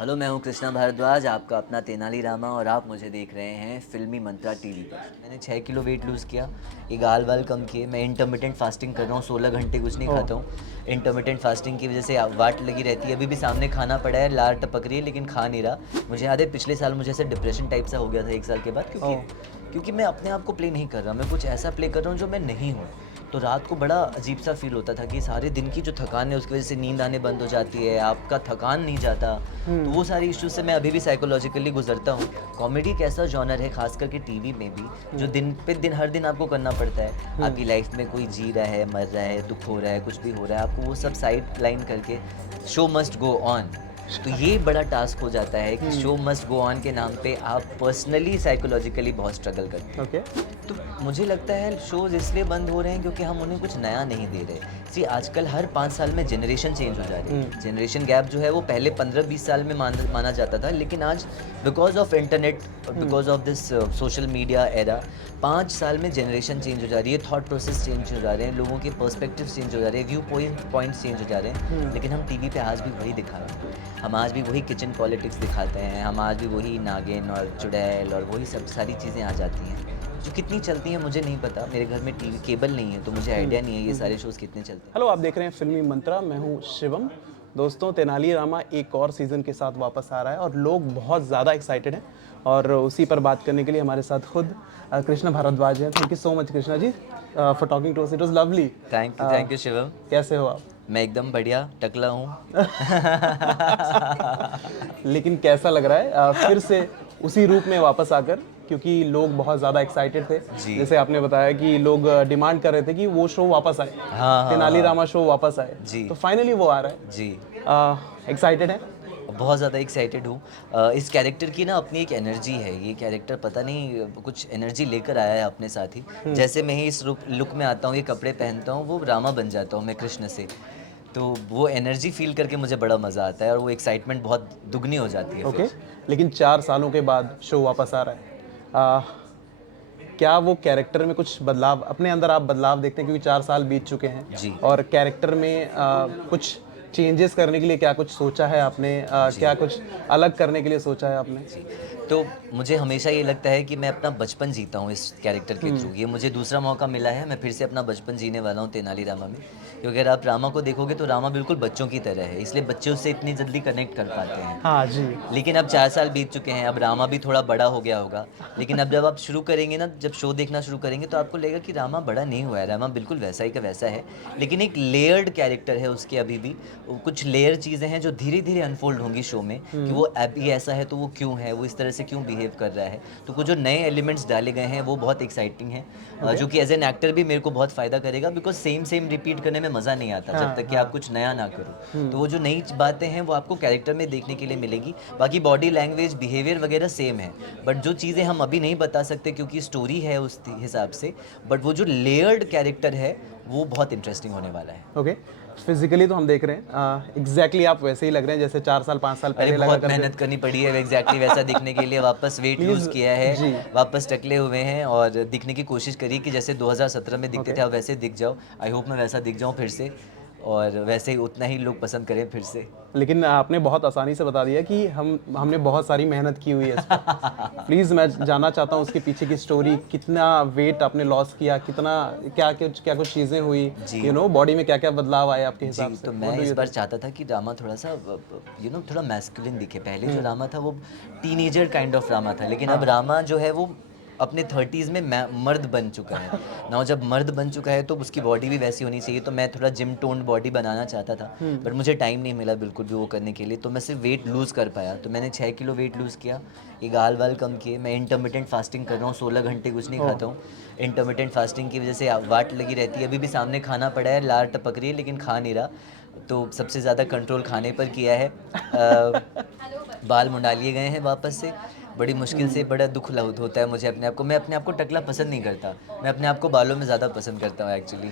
Hello, मैं हूँ कृष्णा भारद्वाज, आपका अपना तेनाली रामा और आप मुझे देख रहे हैं फ़िल्मी मंत्रा टीवी पर। मैंने 6 किलो वेट लूज़ किया, ये गाल वाल कम किए। मैं इंटरमिटेंट फास्टिंग कर रहा हूँ, 16 घंटे कुछ नहीं ओह! खाता हूँ। इंटरमिटेंट फास्टिंग की वजह से वाट लगी रहती है। अभी भी सामने खाना पड़ा है, लार टपक रही है लेकिन खा नहीं रहा। मुझे याद है पिछले साल मुझे ऐसे डिप्रेशन टाइप सा हो गया था 1 साल के बाद, क्योंकि ओह! क्योंकि मैं अपने आप को प्ले नहीं कर रहा, मैं कुछ ऐसा प्ले कर रहा हूँ जो मैं नहीं हूँ। तो रात को बड़ा अजीब सा फील होता था कि सारे दिन की जो थकान है उसकी वजह से नींद आने बंद हो जाती है, आपका थकान नहीं जाता। तो वो हुँ, सारी इश्यूज से मैं अभी भी साइकोलॉजिकली गुजरता हूँ। कॉमेडी एक ऐसा जॉनर है, खास करके टीवी में भी, जो हुँ, दिन पे दिन हर दिन आपको करना पड़ता है। हुँ, आपकी लाइफ में कोई जी रहा है, मर रहा है, दुख हो रहा है, कुछ भी हो रहा है, आपको वो सब साइड लाइन करके शो मस्ट गो ऑन। तो ये बड़ा टास्क हो जाता है कि हुँ, शो मस्ट गो ऑन के नाम पे आप पर्सनली साइकोलॉजिकली बहुत स्ट्रगल करते हैं। ओके। तो मुझे लगता है शोज़ इसलिए बंद हो रहे हैं क्योंकि हम उन्हें कुछ नया नहीं दे रहे। सी आजकल हर 5 साल में जनरेशन चेंज हो जा रही हुँ, है। जनरेशन गैप जो है वो पहले 15-20 साल में माना जाता था, लेकिन आज बिकॉज़ ऑफ इंटरनेट और hmm, because of this social media era 5 साल में जनरेशन चेंज हो जा रही है, थॉट प्रोसेस चेंज हो जा रहे हैं, लोगों के पर्सपेक्टिव्स चेंज हो जा रहे हैं, व्यू पॉइंट्स चेंज हो जा रहे हैं। हुँ, लेकिन हम टीवी पे आज भी वही दिखा रहे हैं। हम आज भी वही किचन पॉलिटिक्स दिखाते हैं, हम आज भी वही नागिन और चुड़ैल और वही सब सारी चीज़ें आ जाती हैं, जो कितनी चलती हैं मुझे नहीं पता। मेरे घर में टीवी केबल नहीं है, तो मुझे हुँ, आइडिया नहीं है ये हुँ, हुँ। सारे शोज़ कितने चलते हैं। हेलो, आप देख रहे हैं फ़िल्मी मंत्रा, मैं हूँ शिवम। दोस्तों, तेनाली रामा एक और सीज़न के साथ वापस आ रहा है और लोग बहुत ज़्यादा एक्साइटेड हैं और उसी पर बात करने के लिए हमारे साथ खुद कृष्णा भारद्वाज हैं। Thank you so much Krishna ji for talking to us, it was lovely. Thank you Shivam. कैसे हो आप? मैं एकदम बढ़िया, टकला हूँ। लेकिन कैसा लग रहा है फिर से उसी रूप में वापस आकर, क्योंकि लोग बहुत ज़्यादा एक्साइटेड थे। जी। जैसे आपने बताया कि लोग डिमांड कर रहे थे कि वो शो वापस आए, हाँ, हाँ, तेनाली हाँ। रामा शो वापस आए। जी, तो फाइनली वो आ रहा जी। है। एक्साइटेड है? बहुत ज़्यादा एक्साइटेड हूँ। इस कैरेक्टर की ना अपनी एक एनर्जी है। ये कैरेक्टर पता नहीं कुछ एनर्जी लेकर आया है अपने साथ ही। हुँ, जैसे मैं ही इस लुक में आता हूँ, ये कपड़े पहनता हूँ, वो रामा बन जाता हूँ मैं कृष्ण से। तो वो एनर्जी फ़ील करके मुझे बड़ा मज़ा आता है और वो एक्साइटमेंट बहुत दुगनी हो जाती है फिर। ओके। लेकिन 4 सालों के बाद शो वापस आ रहा है। क्या वो कैरेक्टर में कुछ बदलाव अपने अंदर आप बदलाव देखते हैं, क्योंकि 4 साल बीत चुके हैं जी, और कैरेक्टर में कुछ चेंजेस करने के लिए क्या कुछ सोचा है आपने? जी। क्या कुछ अलग करने के लिए सोचा है आपने? जी, तो मुझे हमेशा ये लगता है कि मैं अपना बचपन जीता हूँ इस कैरेक्टर के हुँ, थ्रू। ये मुझे दूसरा मौका मिला है, मैं फिर से अपना बचपन जीने वाला हूँ तेनाली रामा में। क्योंकि अगर आप रामा को देखोगे तो रामा बिल्कुल बच्चों की तरह है, इसलिए बच्चे उससे इतनी जल्दी कनेक्ट कर पाते हैं। हाँ जी। लेकिन अब 4 साल बीत चुके हैं, अब रामा भी थोड़ा बड़ा हो गया होगा। लेकिन अब जब आप शुरू करेंगे ना, जब शो देखना शुरू करेंगे तो आपको लगेगा कि रामा बड़ा नहीं हुआ है, रामा बिल्कुल वैसा ही का वैसा है। लेकिन एक लेयर्ड कैरेक्टर है उसके अभी भी। वो कुछ लेयर चीज़ें हैं जो धीरे-धीरे अनफ़ोल्ड होंगी शो में, कि हुँ, वो अभी ऐसा है तो वो क्यों है, वो इस तरह से क्यों बिहेव कर रहा है। तो कुछ जो नए एलिमेंट्स डाले गए हैं वो बहुत एक्साइटिंग हैं, ओके। जो कि एज़ एन एक्टर भी मेरे को बहुत फ़ायदा करेगा, बिकॉज़ सेम रिपीट करने में मज़ा नहीं आता जब हाँ, तक कि आप हाँ। कुछ नया ना करो। तो हुँ, वो जो नई बातें हैं वो आपको कैरेक्टर में देखने के लिए मिलेगी। बाकी बॉडी लैंग्वेज, बिहेवियर वगैरह सेम है। बट जो चीज़ें हम अभी नहीं बता सकते क्योंकि स्टोरी है उस हिसाब से, बट वो जो लेयर्ड कैरेक्टर है वो बहुत इंटरेस्टिंग होने वाला है। ओके। फिज़िकली तो हम देख रहे हैं एग्ज़ैक्टली आप वैसे ही लग रहे हैं जैसे 4 साल 5 साल अरे पहले लगा बहुत करते मेहनत थे। करनी पड़ी है एग्जैक्टली वैसा दिखने के लिए, वापस वेट लूज़ प्लीज़ किया है, जी, वापस टकले हुए हैं और दिखने की कोशिश करी कि जैसे 2017 में दिखते ओके। थे आप वैसे दिख जाओ। आई होप मैं वैसा दिख जाऊँ फिर से और वैसे ही उतना ही लोग पसंद करें फिर से। लेकिन आपने बहुत आसानी से बता दिया कि हमने बहुत सारी मेहनत की हुई है इस पर। प्लीज़ मैं जानना चाहता हूँ उसके पीछे की स्टोरी, कितना वेट आपने लॉस किया, कितना क्या कुछ चीज़ें हुई, जी। बॉडी में क्या-क्या बदलाव आए आपके हिसाब जी, से? तो व्हाट मैं डू इस यू बार थिंक? चाहता था कि रामा थोड़ा-सा थोड़ा मैस्कुलिन दिखे। पहले जो हुँ, रामा था वो टीनेजर काइंड ऑफ रामा था, लेकिन अब हाँ, रामा जो है वो अपने 30s में मर्द बन चुका है। नाउ जब मर्द बन चुका है तो उसकी बॉडी भी वैसी होनी चाहिए, तो मैं थोड़ा जिम टोन्ड बॉडी बनाना चाहता था। हुँ, बट मुझे टाइम नहीं मिला बिल्कुल भी वो करने के लिए, तो मैं सिर्फ वेट लूज़ कर पाया। तो मैंने 6 किलो वेट लूज़ किया, ये गाल-वाल कम किए। मैं इंटरमिटेंट फास्टिंग कर रहा हूँ, 16 घंटे कुछ नहीं ओह! खाता हूँ। इंटरमिटेंट फास्टिंग की वजह से वाट लगी रहती है, अभी भी सामने खाना पड़ा है, लार टपक रही है लेकिन खा नहीं रहा। तो सबसे ज़्यादा कंट्रोल खाने पर किया है। बाल मुंडा लिए गए हैं वापस से। बड़ी मुश्किल से, हुँ, बड़ा दुःख होता है मुझे अपने आप को। मैं अपने आप को टकला पसंद नहीं करता। मैं अपने आप को बालों में ज़्यादा पसंद करता हूँ एक्चुअली।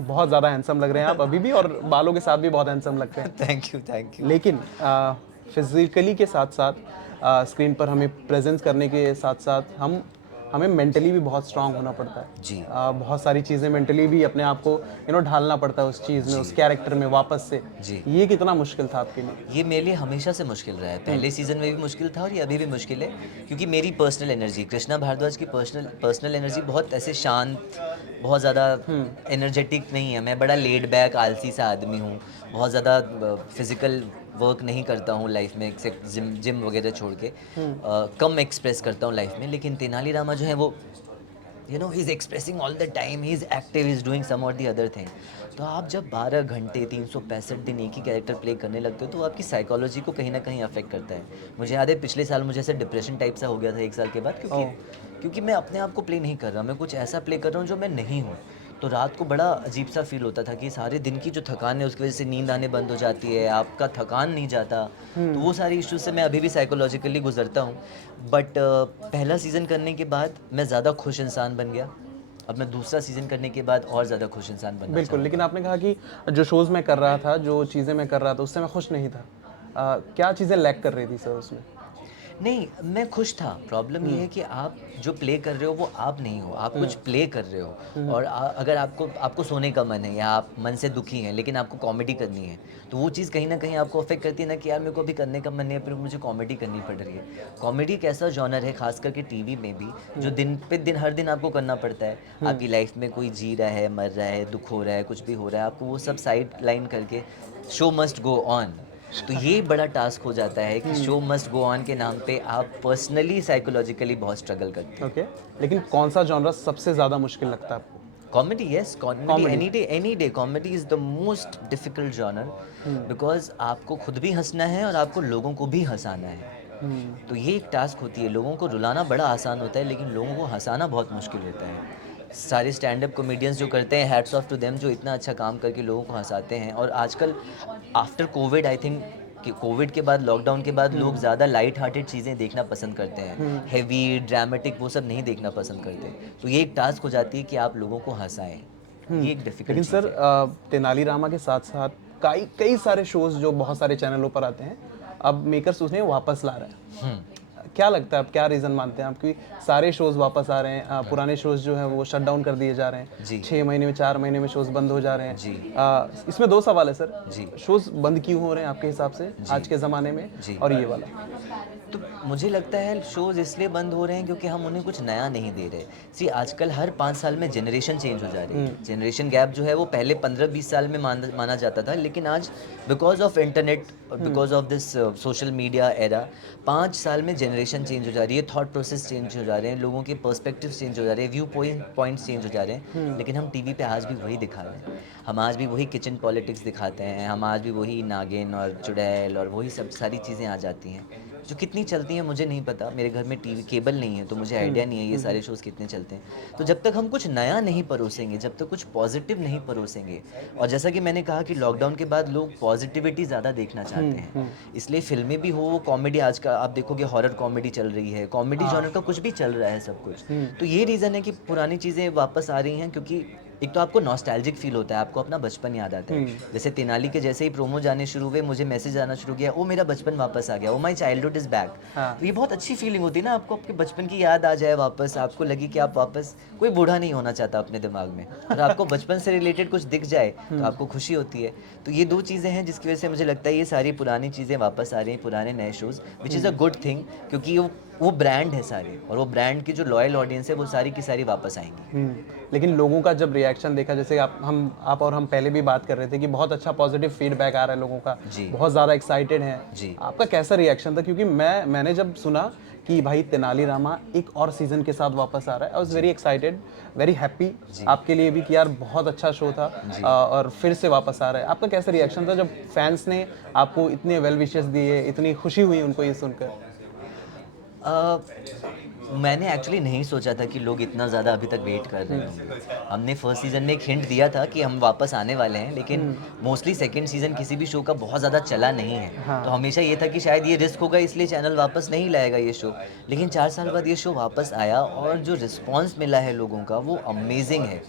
बहुत ज़्यादा हैंडसम लग रहे हैं आप अभी भी और बालों के साथ भी बहुत हैंडसम लगते हैं। Thank you. लेकिन फिज़िकली के साथ-साथ स्क्रीन पर हमें प्रेज़ेंस करने के साथ-साथ हम हमें मेंटली भी बहुत स्ट्रांग होना पड़ता है। जी। बहुत सारी चीज़ें मेंटली भी अपने आप को ढालना पड़ता है उस चीज़ में, उस कैरेक्टर में वापस से। जी। ये कितना मुश्किल था आपके लिए? ये मेरे लिए हमेशा से मुश्किल रहा है। पहले सीज़न में भी मुश्किल था और ये अभी भी मुश्किल है, क्योंकि मेरी पर्सनल एनर्जी, कृष्णा भारद्वाज की पर्सनल एनर्जी बहुत ऐसे शांत, बहुत ज़्यादा एनर्जेटिक नहीं है। मैं बड़ा लेड बैक आलसी सा आदमी हूँ। बहुत ज़्यादा फिज़िकल वर्क नहीं करता हूँ लाइफ में, एक्सेप्ट जिम जिम वगैरह छोड़ के। कम एक्सप्रेस करता हूँ लाइफ में। लेकिन तेनालीरामा जो है वो he is expressing all the time, he is active, he is doing some or the other thing. तो आप जब 12 घंटे 365 दिन एक ही कैरेक्टर प्ले करने लगते हो तो आपकी साइकोलॉजी को कहीं ना कहीं अफेक्ट करता है। मुझे याद है पिछले साल मुझे ऐसे डिप्रेशन टाइप सा हो गया था 1 साल के बाद, क्योंकि क्योंकि मैं अपने आप को प्ले नहीं कर रहा, मैं कुछ ऐसा प्ले कर रहा हूँ जो मैं नहीं हूँ। तो रात को बड़ा अजीब सा फील होता था कि सारे दिन की जो थकान है उसकी वजह से नींद आने बंद हो जाती है, आपका थकान नहीं जाता। तो वो सारी इश्यूज से मैं अभी भी साइकोलॉजिकली गुजरता हूँ। बट पहला सीज़न करने के बाद मैं ज़्यादा खुश इंसान बन गया। अब मैं दूसरा सीज़न करने के बाद और ज़्यादा खुश इंसान बनना बिल्कुल, लेकिन चाहूँगा। आपने कहा कि जो शोज़ मैं कर रहा था, जो चीज़ें मैं कर रहा था, उससे मैं खुश नहीं था। क्या चीज़ें लैक कर रही थी सर उसमें? नहीं, मैं खुश था। प्रॉब्लम ये है कि आप जो प्ले कर रहे हो वो आप नहीं हो, आप कुछ प्ले कर रहे हो। और अगर आपको आपको सोने का मन है या आप मन से दुखी हैं लेकिन आपको कॉमेडी करनी है, तो वो चीज़ कहीं न कहीं आपको अफ़ेक्ट करती है ना, कि यार मेरे को अभी करने का मन नहीं है, फिर मुझे कॉमेडी करनी पड़ रही है। कॉमेडी एक ऐसा जॉनर है, ख़ास करके टीवी में भी, जो दिन पे दिन हर दिन आपको करना पड़ता है। आपकी लाइफ़ में कोई जी रहा है, मर रहा है, दुःख हो रहा है, कुछ भी हो रहा है, आपको वो सब साइड लाइन करके शो मस्ट गो ऑन। तो ये बड़ा टास्क हो जाता है कि शो मस्ट गो ऑन के नाम पे आप पर्सनली साइकोलॉजिकली बहुत स्ट्रगल करते हैं। ओके, लेकिन कौन-सा जॉनरा सबसे ज़्यादा मुश्किल लगता है आपको? Comedy, yes, comedy comedy. Any day comedy is the most difficult genre, because आपको खुद भी हंसना है और आपको लोगों को भी हंसाना है। तो ये एक टास्क होती है। लोगों को रुलाना बड़ा आसान होता है लेकिन लोगों को हंसाना बहुत मुश्किल होता है। सारे स्टैंड अप कॉमेडियंस जो करते हैं, हैट्स ऑफ टू देम, जो इतना अच्छा काम करके लोगों को हंसाते हैं। और आजकल आफ्टर कोविड, आई थिंक कि कोविड के बाद, लॉकडाउन के बाद, लोग ज़्यादा लाइट हार्टेड चीज़ें देखना पसंद करते हैं। हेवी ड्रामेटिक वो सब नहीं देखना पसंद करते। तो ये एक टास्क हो जाती है कि आप लोगों को हंसाएं। ये एक डिफ़िकल्ट लेकिन चीज़ सर है। तेनालीरामा के साथ-साथ कई कई सारे शोज़ जो बहुत सारे चैनलों पर आते हैं, अब मेकर्स उन्हें वापस ला रहे हैं। क्या लगता है, आप क्या रीज़न मानते हैं आप कि सारे शोज़ वापस आ रहे हैं? पुराने शोज़ जो हैं वो शट डाउन कर दिए जा रहे हैं। जी। 6 महीने में, 4 महीने में शोज़ बंद हो जा रहे हैं। जी। इसमें 2 सवाल है सर। जी। शोज़ बंद क्यों हो रहे हैं आपके हिसाब से आज के ज़माने में? जी। और ये वाला? तो मुझे लगता है शोज़ इसलिए बंद हो रहे हैं क्योंकि हम उन्हें कुछ नया नहीं दे रहे। सी, आजकल हर 5 साल में जनरेशन चेंज हो जा रही है। जनरेशन गैप जो है वो पहले 15-20 साल में माना जाता था, लेकिन आज because of internet, because of this social media era, 5 साल में जनरेशन चेंज हो जा रही है, थॉट प्रोसेस चेंज हो जा रहे हैं, लोगों के पर्सपेक्टिव्स चेंज हो जा रहे हैं, व्यू पॉइंट्स चेंज हो जा रहे हैं। लेकिन हम टीवी पे आज भी वही दिखा रहे हैं। हम आज भी वही किचन पॉलिटिक्स दिखाते हैं, हम आज भी वही नागिन और चुड़ैल और वही सब सारी चीज़ें आ जाती हैं, जो कितनी चलती हैं मुझे नहीं पता। मेरे घर में टीवी केबल नहीं है तो मुझे आइडिया नहीं है ये सारे शोज़ कितने चलते हैं। तो जब तक हम कुछ नया नहीं परोसेंगे, जब तक कुछ पॉजिटिव नहीं परोसेंगे, और जैसा कि मैंने कहा कि लॉकडाउन के बाद लोग पॉजिटिविटी ज़्यादा देखना चाहते हैं, इसलिए फिल्में भी हो, कॉमेडी, आज का आप देखोगे हॉरर कॉमेडी चल रही है, कॉमेडी जॉनर का कुछ भी चल रहा है सब कुछ। तो ये रीज़न है कि पुरानी चीज़ें वापस आ रही हैं, क्योंकि एक तो आपको नॉस्टैल्जिक फील होता है, आपको अपना बचपन याद आता है। जैसे तेनाली के जैसे ही प्रोमो जाने शुरू हुए, मुझे मैसेज आना शुरू किया, ओ मेरा बचपन वापस आ गया, oh my childhood is back. तो ये बहुत अच्छी फीलिंग होती है ना, आपको आपके बचपन की याद आ जाए वापस, आपको लगे कि आप वापस, कोई बूढ़ा नहीं होना चाहता अपने दिमाग में, और आपको बचपन से रिलेटेड कुछ दिख जाए तो आपको खुशी होती है। तो ये 2 चीज़ें हैं जिसकी वजह से मुझे लगता है ये सारी पुरानी चीज़ें वापस आ रही हैं, पुराने नए shows, which is a good thing, क्योंकि वो ब्रांड है सारे, और वो ब्रांड की जो लॉयल ऑडियंस है वो सारी की सारी वापस आएंगी। लेकिन लोगों का जब रिएक्शन देखा, जैसे आप और हम पहले भी बात कर रहे थे कि बहुत अच्छा पॉजिटिव फीडबैक आ रहा है लोगों का, जी। बहुत ज़्यादा एक्साइटेड हैं। जी। आपका कैसा रिएक्शन था? क्योंकि मैंने जब सुना कि भाई तेनालीरामा एक और सीज़न के साथ वापस आ रहा है, I was very excited, very happy आपके लिए भी कि यार बहुत अच्छा शो था और फिर से वापस आ रहा है। आपका कैसा रिएक्शन था जब फैंस ने आपको इतने वेल विशेस दिए, इतनी खुशी हुई उनको ये सुनकर? मैंने एक्चुअली नहीं सोचा था कि लोग इतना ज़्यादा अभी तक वेट कर रहे होंगे। हमने फर्स्ट सीज़न में एक हिंट दिया था कि हम वापस आने वाले हैं, लेकिन मोस्टली सेकंड सीज़न किसी भी शो का बहुत ज़्यादा चला नहीं है। तो हमेशा ये था कि शायद ये रिस्क होगा इसलिए चैनल वापस नहीं लाएगा ये शो। लेकिन 4 साल बाद ये शो वापस आया और जो रिस्पॉन्स मिला है लोगों का वो अमेजिंग है।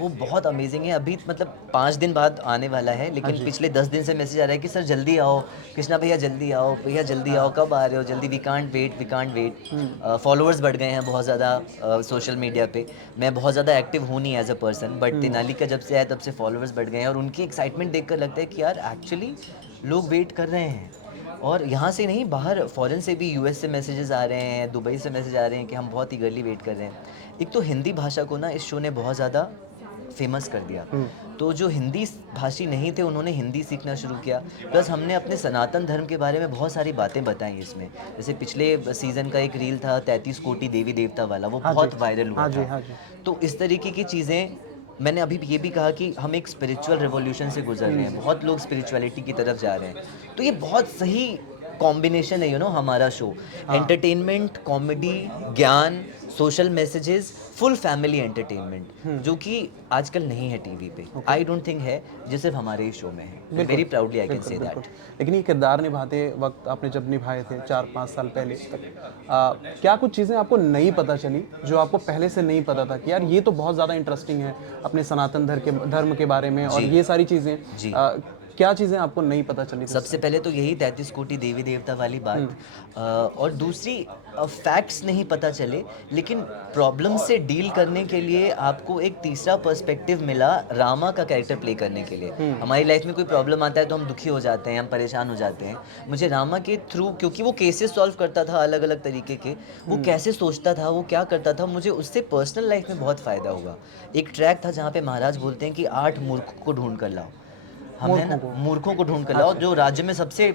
वो बहुत अमेजिंग है। अभी मतलब 5 दिन बाद आने वाला है, लेकिन पिछले 10 दिन से मैसेज आ रहा है कि सर जल्दी आओ, कृष्णा भैया जल्दी आओ, भैया जल्दी आओ, कब आ रहे हो जल्दी, वी कांट वेट। फॉलोअर्स बढ़ गए हैं बहुत ज़्यादा सोशल मीडिया पे। मैं बहुत ज़्यादा एक्टिव हूँ नहीं as a person, but Tenali का जब से आया तब से फॉलोअर्स बढ़ गए हैं और उनकी एक्साइटमेंट देखकर लगता है कि यार एक्चुअली लोग वेट कर रहे हैं। और यहाँ से नहीं, बाहर फॉरेन से भी, यूएस से मैसेजेस आ रहे हैं, दुबई से मैसेज आ रहे हैं कि हम बहुत ईगरली वेट कर रहे हैं। एक तो हिंदी भाषा को ना इस शो ने बहुत ज़्यादा फेमस कर दिया, तो जो हिंदी भाषी नहीं थे उन्होंने हिंदी सीखना शुरू किया। प्लस हमने अपने सनातन धर्म के बारे में बहुत सारी बातें बताई इसमें। जैसे पिछले सीज़न का एक रील था 33 कोटि देवी देवता वाला, वो हाँ बहुत जी, वायरल हुआ हाँ जी, था। हाँ जी। तो इस तरीके की चीज़ें, मैंने अभी ये भी कहा कि हम एक स्पिरिचुअल रिवॉल्यूशन से गुजर रहे हैं, बहुत लोग स्पिरिचुअलिटी की तरफ जा रहे हैं। तो ये बहुत सही कॉम्बिनेशन है हमारा शो। एंटरटेनमेंट, कॉमेडी, ज्ञान, social messages, full family entertainment, जो कि आजकल नहीं है टीवी पे। आई डोंट थिंक है, जो सिर्फ हमारे ही शो में है। Very proudly I can say that. लेकिन ये किरदार निभाते वक्त आपने जब निभाए थे 4-5 साल पहले तक, क्या कुछ चीज़ें आपको नई पता चली जो आपको पहले से नहीं पता था कि यार ये तो बहुत ज़्यादा इंटरेस्टिंग है अपने सनातन धर्म के बारे में, और जी। ये सारी चीज़ें जी। क्या चीज़ें आपको नहीं पता चली थी? सबसे पहले तो यही 33 कोटि देवी देवता वाली बात, और दूसरी फैक्ट्स नहीं पता चले, लेकिन प्रॉब्लम से डील करने के लिए आपको एक तीसरा पर्सपेक्टिव मिला रामा का कैरेक्टर प्ले करने के लिए। हमारी लाइफ में कोई प्रॉब्लम आता है तो हम दुखी हो जाते हैं, हम परेशान हो जाते हैं। मुझे रामा के थ्रू, क्योंकि वो केसेस सॉल्व करता था अलग अलग तरीके के, वो कैसे सोचता था, वो क्या करता था, मुझे उससे पर्सनल लाइफ में बहुत फ़ायदा हुआ। एक ट्रैक था जहाँ पे महाराज बोलते हैं कि 8 मूर्खों को ढूंढ कर लाओ। हमने ना मूर्खों को ढूंढ कर लाओ, जो राज्य में सबसे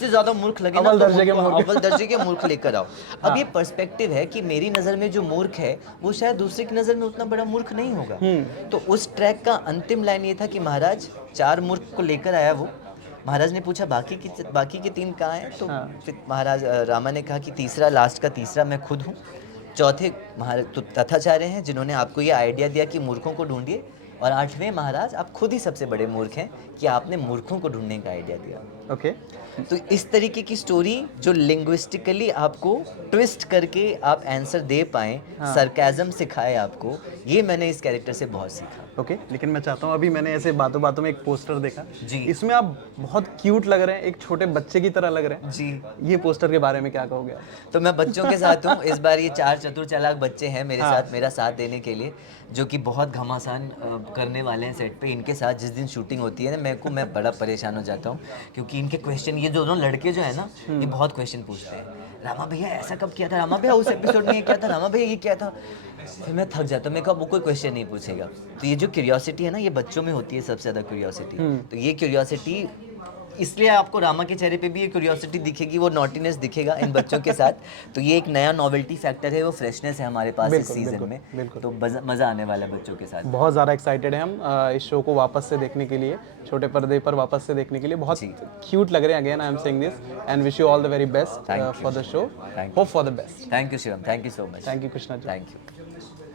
ज्यादा मूर्ख लगे ना, अव्वल तो दर्जे के उनको मूर्ख। अव्वल दर्जे के मूर्ख लेकर आओ। अब ये पर्सपेक्टिव है कि मेरी नज़र में जो मूर्ख है वो शायद दूसरे की नज़र में उतना बड़ा मूर्ख नहीं होगा। तो उस ट्रैक का अंतिम लाइन ये था कि महाराज 4 मूर्ख को लेकर आया वो। महाराज ने पूछा बाकी के 3 कहाँ हैं, तो फिर महाराज रामा ने कहा कि तीसरा, लास्ट का तीसरा मैं खुद हूँ। चौथे महाराज तो तथाचार्य हैं जिन्होंने आपको ये आइडिया दिया कि मूर्खों को ढूंढिए, और 8वें महाराज आप खुद ही सबसे बड़े मूर्ख हैं कि आपने मूर्खों को ढूंढने का आइडिया दिया। ओके। तो इस तरीके की स्टोरी जो लिंग्विस्टिकली आपको ट्विस्ट करके आप आंसर दे पाएँ, सरकाज़म सिखाए आपको, ये मैंने इस कैरेक्टर से बहुत सीखा। ओके, लेकिन मैं चाहता हूँ, अभी मैंने ऐसे बातों बातों में एक पोस्टर देखा जी। इसमें आप बहुत क्यूट लग रहे हैं, एक छोटे बच्चे की तरह लग रहे हैं जी। ये पोस्टर के बारे में क्या कहोगे आप? तो मैं बच्चों के साथ हूँ इस बार। ये 4 चतुर चालाक बच्चे हैं मेरे साथ, मेरा साथ देने के लिए, जो कि बहुत घमासान करने वाले हैं सेट पे। इनके साथ जिस दिन शूटिंग होती है ना, मैं बड़ा परेशान हो जाता हूँ, क्योंकि इनके क्वेश्चन, ये दोनों लड़के जो है ना, ये बहुत क्वेश्चन पूछते हैं। रामा भैया ऐसा कब किया था, रामा भैया उस एपिसोड में ये क्या था, रामा भैया ये क्या था। फिर मैं थक जाता हूँ, मैं कहा वो कोई क्वेश्चन नहीं पूछेगा। तो ये जो क्यूरियोसिटी है ना, ये बच्चों में होती है सबसे ज़्यादा क्यूरियोसिटी। तो ये क्यूरियोसिटी, इसलिए आपको रामा के चेहरे पे भी ये क्यूरियोसिटी दिखेगी, वो नॉटीनेस दिखेगा इन बच्चों के साथ। तो ये एक नया नॉवेल्टी फैक्टर है, वो फ्रेशनेस है हमारे पास इस सीज़न में। तो मज़ा आने वाला है बच्चों के साथ। बहुत ज़्यादा एक्साइटेड हैं हम इस शो को वापस से देखने के लिए, छोटे पर्दे पर वापस से देखने के लिए। बहुत क्यूट लग रहे हैं, again I am saying this, and wish you all the very best for the show, hope for the best. Thank you Shivam, thank you so much. Thank you Krishna ji. Thank you.